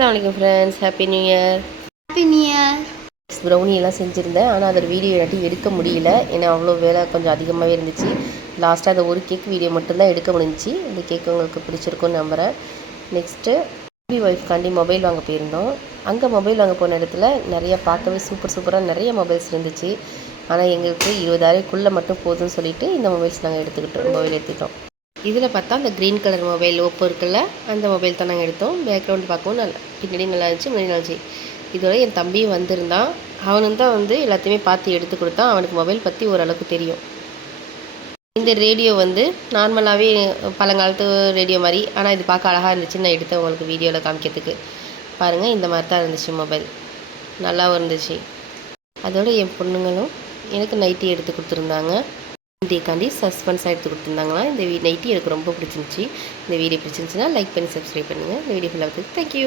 அஸ்ஸலாமு அலைக்கும் friends, happy new year. Happy new year. Brownie எல்லாம் செஞ்சுருந்தேன், ஆனால் அதோட வீடியோ என்னாட்டி எடுக்க முடியல. ஏன்னா அவ்வளோ வேலை கொஞ்சம் அதிகமாகவே இருந்துச்சு. லாஸ்ட்டாக அந்த ஒரு கேக் வீடியோ மட்டும்தான் எடுக்க முடிஞ்சிச்சு. இந்த கேக் உங்களுக்கு பிடிச்சிருக்குன்னு நம்புகிறேன். நெக்ஸ்ட்டு பேபி ஒய்ஃப்காண்டி மொபைல் வாங்க போயிருந்தோம். அங்கே மொபைல் வாங்க போன இடத்துல நிறையா பார்க்கவே சூப்பராக நிறைய மொபைல்ஸ் இருந்துச்சு. ஆனால் எங்களுக்கு 20,000க்குள்ளே மட்டும் போதும்னு சொல்லிவிட்டு இந்த மொபைல்ஸ் நாங்கள் எடுத்துக்கிட்டோம். இதில் பார்த்தா அந்த க்ரீன் கலர் மொபைல் ஓப்போ இருக்குல்ல, அந்த மொபைல் தான் நாங்கள் எடுத்தோம். பேக்ரவுண்ட் பார்க்கவும் பின்னாடி நல்லா இருந்துச்சு, முன்னாடி நல்லா இருந்துச்சு. இதோட என் தம்பியும் வந்திருந்தான். அவனுக்கு தான் எல்லாத்தையுமே பார்த்து எடுத்து கொடுத்தான். அவனுக்கு மொபைல் பற்றி ஓரளவுக்கு தெரியும். இந்த ரேடியோ நார்மலாகவே பழங்காலத்து ரேடியோ மாதிரி, ஆனால் இது பார்க்க அழகாக இருந்துச்சு. நான் எடுத்தேன் உங்களுக்கு வீடியோவில் காமிக்கிறதுக்கு. பாருங்கள், இந்த மாதிரி தான் இருந்துச்சு மொபைல். நல்லாவும் இருந்துச்சு. அதோட என் பொண்ணுங்களும் எனக்கு நைட்டி எடுத்து கொடுத்துருந்தாங்க. இன்றைக்காண்டி சஸ்பென்ஸாக எடுத்து கொடுத்துருந்தாங்களா. இந்த நைட்டி எனக்கு ரொம்ப பிடிச்சிருந்துச்சி. இந்த வீடியோ பிடிச்சிருந்துச்சுன்னா லைக் பண்ணி சப்ஸ்கிரைப் பண்ணுங்கள். இந்த வீடியோ ஃபுல்லாக தேங்க்யூ.